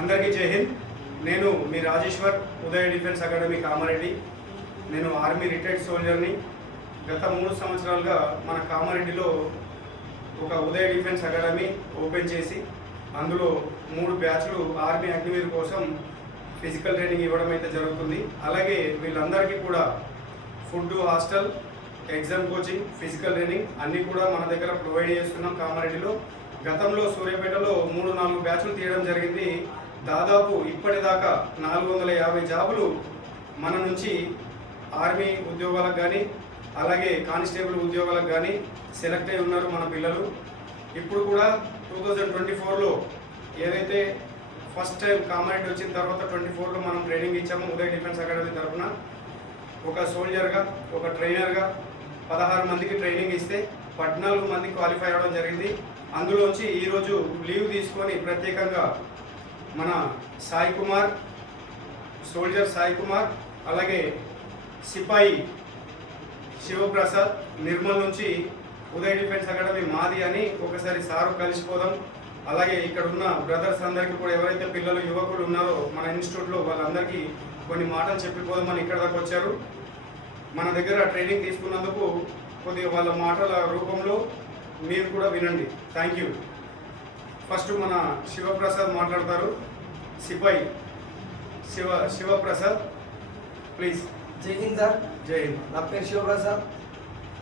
అందరికీ జై హింద్. నేను మీ రాజేశ్వర్, ఉదయ్ డిఫెన్స్ అకాడమీ కామారెడ్డి. నేను ఆర్మీ రిటైర్డ్ సోల్జర్ని. గత 3 సంవత్సరాలుగా మన కామారెడ్డిలో ఒక ఉదయ్ డిఫెన్స్ అకాడమీ ఓపెన్ చేసి అందులో 3 బ్యాచ్లు ఆర్మీ అగ్నివీర్ కోసం ఫిజికల్ ట్రైనింగ్ ఇవ్వడం అయితే జరుగుతుంది. అలాగే వీళ్ళందరికీ కూడా food, hostel, exam coaching, physical training అన్నీ కూడా మన దగ్గర ప్రొవైడ్ చేస్తున్నాం కామారెడ్డిలో. గతంలో సూర్యాపేటలో 3-4 బ్యాచ్లు తీయడం జరిగింది. దాదాపు ఇప్పటిదాకా 450 జాబులు మన నుంచి ఆర్మీ ఉద్యోగాలకు కానీ అలాగే కానిస్టేబుల్ ఉద్యోగాలకు కానీ సెలెక్ట్ అయి ఉన్నారు మన పిల్లలు. ఇప్పుడు కూడా 2024లో ఏదైతే ఫస్ట్ టైం కామారెడ్డి వచ్చిన తర్వాత 24లో మనం ట్రైనింగ్ ఇచ్చాము ఉదయ్ డిఫెన్స్ అకాడమీ తరఫున. ఒక సోల్జర్గా, ఒక ట్రైనర్గా 16 మందికి ట్రైనింగ్ ఇస్తే 14 మంది క్వాలిఫై అవ్వడం జరిగింది. అందులోంచి ఈరోజు లీవ్ తీసుకొని ప్రత్యేకంగా మన సాయి కుమార్, సోల్జర్ సాయి కుమార్, అలాగే సిపాయి శివప్రసాద్ నిర్మల్ నుంచి ఉదయ్ డిఫెన్స్ అకాడమీ మాది అని ఒకసారి సారు కలిసిపోదాం. అలాగే ఇక్కడ ఉన్న బ్రదర్స్ అందరికీ కూడా ఎవరైతే పిల్లలు యువకులు ఉన్నారో మన ఇన్స్టిట్యూట్లో వాళ్ళందరికీ కొన్ని మాటలు చెప్పిపోదామని ఇక్కడ దాకా వచ్చారు. మన దగ్గర ట్రైనింగ్ తీసుకున్నందుకు కొద్దిగా వాళ్ళ మాటల రూపంలో మీరు కూడా వినండి. Thank you. ఫస్ట్ మన శివప్రసాద్ మాట్లాడతారు. సిపాయి శివప్రసాద్, ప్లీజ్. జై హింద్ సార్. జై హింద్. నా పేరు శివప్రసాద్,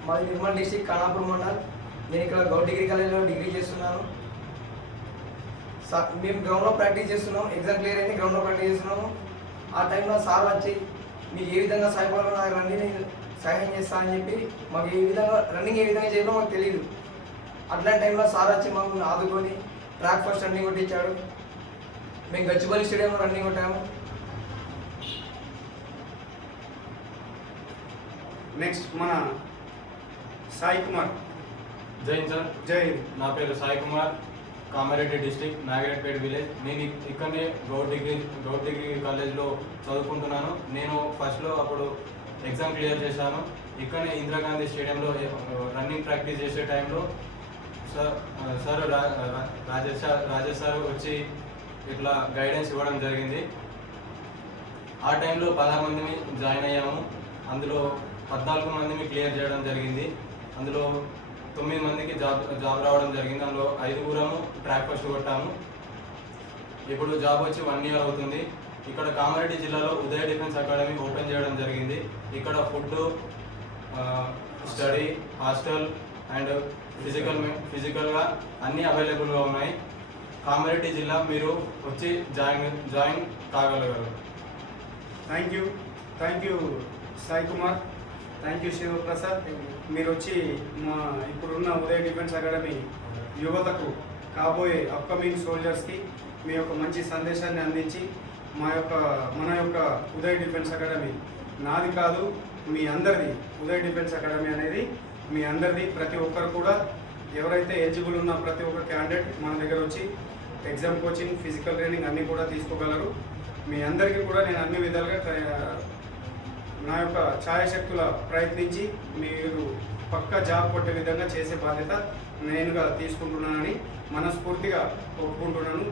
మాది నిర్మల్ డిస్టిక్, ఖానాపూర్ మండల్. నేను ఇక్కడ గౌడ్ డిగ్రీ కాలేజ్లో డిగ్రీ చేస్తున్నాను. మేము గ్రౌండ్లో ప్రాక్టీస్ చేస్తున్నాం. ఎగ్జామ్ క్లియర్ అయింది, గ్రౌండ్లో ప్రాక్టీస్ చేస్తున్నాము. ఆ టైంలో సార్ వచ్చి మీకు ఏ విధంగా సహాయపడాలో నాకు రన్నింగ్ సహాయం చేస్తా అని చెప్పి మాకు ఏ విధంగా రన్నింగ్ ఏ విధంగా చేయాలో మాకు తెలియదు. అట్లాంటి టైంలో సార్ వచ్చి మాకు ఆదుకొని ట్రాక్ ఫస్ట్ రన్నింగ్ కొట్టించాడు. మేము గచ్చిబౌలి స్టేడియంలో రన్నింగ్ కొట్టాము. నెక్స్ట్ మన సాయి కుమార్. జై హింద్ సార్. జై హింద్. నా పేరు సాయి కుమార్, కామారెడ్డి డిస్టిక్, నాగిరెడ్డిపేట విలేజ్. నేను ఇక్కడనే గౌడ్ డిగ్రీ కాలేజ్లో చదువుకుంటున్నాను. నేను ఫస్ట్లో అప్పుడు ఎగ్జామ్ క్లియర్ చేశాను. ఇక్కడనే ఇందిరాగాంధీ స్టేడియంలో రన్నింగ్ ప్రాక్టీస్ చేసే టైంలో సార్ రాజేష్ సార్ వచ్చి ఇట్లా గైడెన్స్ ఇవ్వడం జరిగింది. ఆ టైంలో 16 మందిని జాయిన్ అయ్యాము. అందులో 14 మందిని క్లియర్ చేయడం జరిగింది. అందులో 9 మందికి జాబ్ రావడం జరిగింది. అందులో 5 ట్రాక్ ఫస్ట్ కొట్టాము. ఇప్పుడు జాబ్ వచ్చి 1 ఇయర్ అవుతుంది. ఇక్కడ కామారెడ్డి జిల్లాలో ఉదయ్ డిఫెన్స్ అకాడమీ ఓపెన్ చేయడం జరిగింది. ఇక్కడ ఫుడ్, స్టడీ, హాస్టల్ అండ్ ఫిజికల్గా అన్నీ అవైలబుల్గా ఉన్నాయి. కామారెడ్డి జిల్లా మీరు వచ్చి జాయిన్ కాగలరు. Thank you Sai Kumar. Thank you Shivaprasad. మీరు వచ్చి మా ఇప్పుడున్న ఉదయ్ డిఫెన్స్ అకాడమీ యువతకు, కాబోయే అప్కమింగ్ సోల్జర్స్కి మీ యొక్క మంచి సందేశాన్ని అందించి మన యొక్క ఉదయ్ డిఫెన్స్ అకాడమీ నాది కాదు, మీ అందరిది. ఉదయ్ డిఫెన్స్ అకాడమీ అనేది మీ అందరిది. ప్రతి ఒక్కరు కూడా ఎవరైతే ఎలిజిబుల్ ఉన్న ప్రతి ఒక్క క్యాండిడేట్ మన దగ్గర వచ్చి ఎగ్జామ్ కోచింగ్, ఫిజికల్ ట్రైనింగ్ అన్నీ కూడా తీసుకోగలరు. మీ అందరికీ కూడా నేను అన్ని విధాలుగా నా యొక్క ఛాయశక్తుల ప్రయత్నించి మీరు పక్కా జాబ్ కొట్టే విధంగా చేసే బాధ్యత నేనుగా తీసుకుంటున్నానని మనస్ఫూర్తిగా ఒప్పుకుంటున్నాను.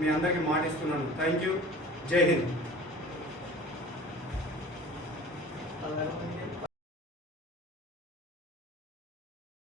మీ అందరికీ మాటిస్తున్నాను. Thank you. జై హింద్.